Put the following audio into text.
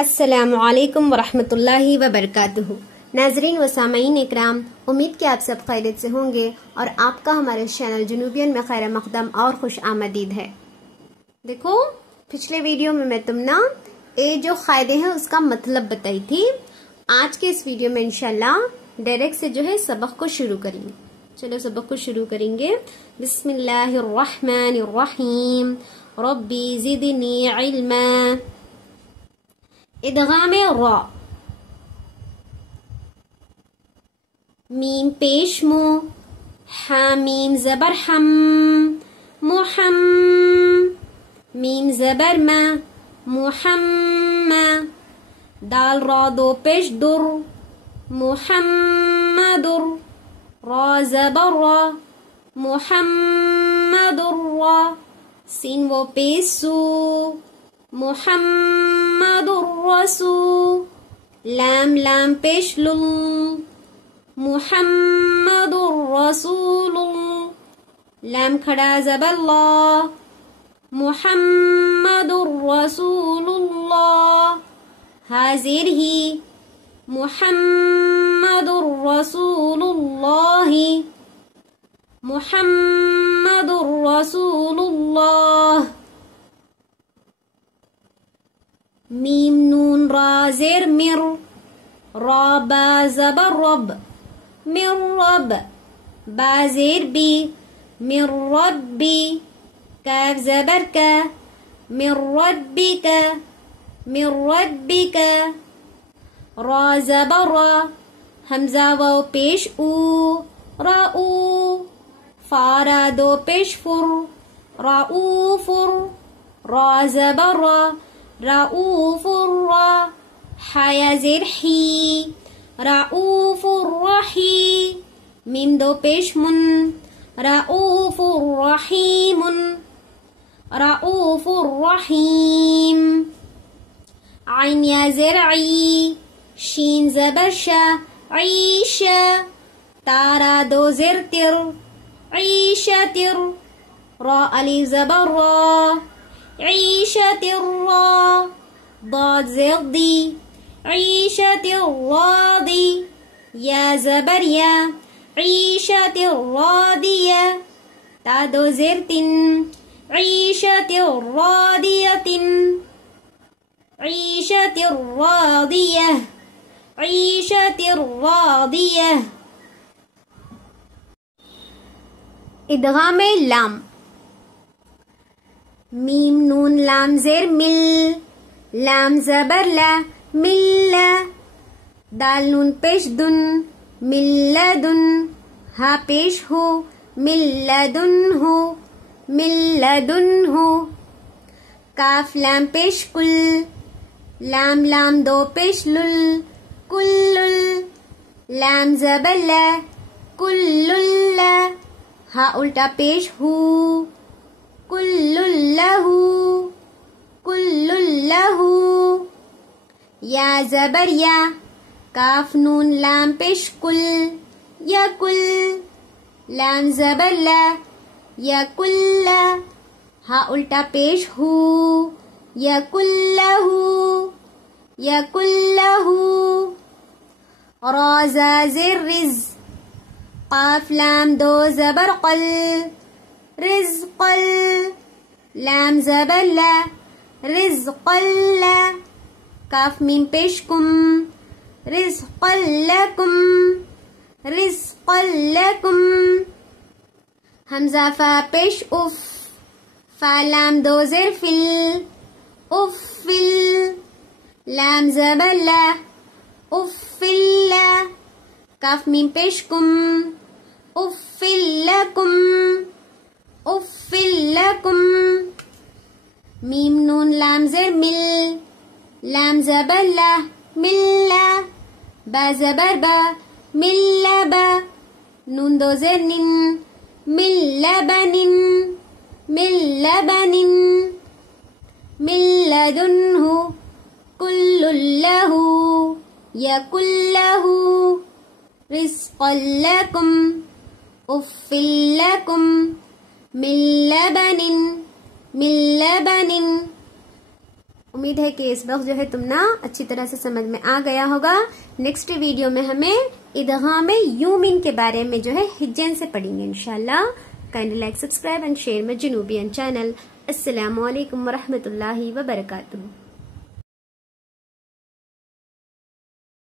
السلام علیکم ورحمۃ اللہ وبرکاتہ۔ ناظرین و سامعین اکرام، امید کہ آپ سب خیریت سے ہوں گے اور آپ کا ہمارے چینل جنوبین میں خیر مقدم اور خوش آمدید ہے۔ دیکھو، پچھلے ویڈیو میں تمنا جو قاعدے ہیں اس کا مطلب بتائی تھی۔ آج کے اس ویڈیو میں انشاءاللہ ڈائریکٹ سے جو ہے سبق کو شروع کریں گے۔ چلو سبق کو شروع کریں گے۔ بسم اللہ الرحمن الرحیم، ربی زدنی علما۔ ادغام را، میم پیش مو، حامیم زبر حم، محم، میم زبر ما، محمد، دال را دو پیش در، محمد، را زبر را، محمد را، سین و پیسو، محمد الرسول، لام لام پیش لل، محمد الرسول، لام کھڑا زبر اللہ، محمد الرسول اللہ، حاضر ہی، محمد الرسول اللہ، محمد الرسول اللہ، میم نون را زیر مر، را با زبر رب، مر رب، با زیر بی، مر ربی، کاف زبر کا، مر ربک، مر ربک، را زبر را، حمزہ واو پیش او، را او، فارا دو پیش فر، را او فر، را زبر را، رؤوف را، حیا زیر حی، رؤوف الرحیم، میم دو پیش من، رؤوف الرحیم، رؤوف الرحیم، عین یا زیر عی، شین زبر شا، عیشا، تارا دو زیر تر، عیشتر، را الف زبر را، عیشت الرا، ضاد زیر دی، عیشت الراضی، یا زبر یا، عیشت الراضیہ، تا دو زیر تن، عیشت الراضیۃ، عیشت الراضیہ، عیشت الراضیہ۔ ادغام لام، میم نون لام زیر مل، لام زبر لا، مل، دال نون پیش دن، ملدن، ہا پیش ہو، ملدن ہو، ملدن ہو، کاف لام پیش کل، لام لام دو پیش لل، کل، لام زبر لا، کل لا، ہا الٹا پیش ہو، کل لہو، کل لہو، یا زبر یا، کاف نون لام پیش کل، یا کل، لام زبر لا، یا کل، ہا الٹا پیش ہو، یا کل لہو، یا کل لہو، را زا زر رز، قاف لام دو زبر قل، رزق، لام زبر لا، رزق لا، کاف میم پیش کم، رزق لکم، رزق لکم، حمزہ فا پیش اف، فا لام دو زیر فل، افل، لام زبر لا، افل لا، کاف میم پیش کم، افل لکم، افل لکم، میم نون لام زیر مل، لام زبر لا، مل، با زبر با، مل با، نون دو زیر نن، مل لبن، مل لبن، ملدنہ، کل لہو، یا کل لہو، رزق لکم، افل لکم، من لبن، من لبن، امید ہے کہ اس وقت جو ہے تم نا اچھی طرح سے سمجھ میں آ گیا ہوگا. نیکسٹ ویڈیو میں ہمیں ادغام یومن کے بارے میں جو ہے ہجین سے پڑھیں گے انشاءاللہ. Kindly like subscribe and share my جنوبین چینل. السلام علیکم ورحمۃ اللہ وبرکاتہ.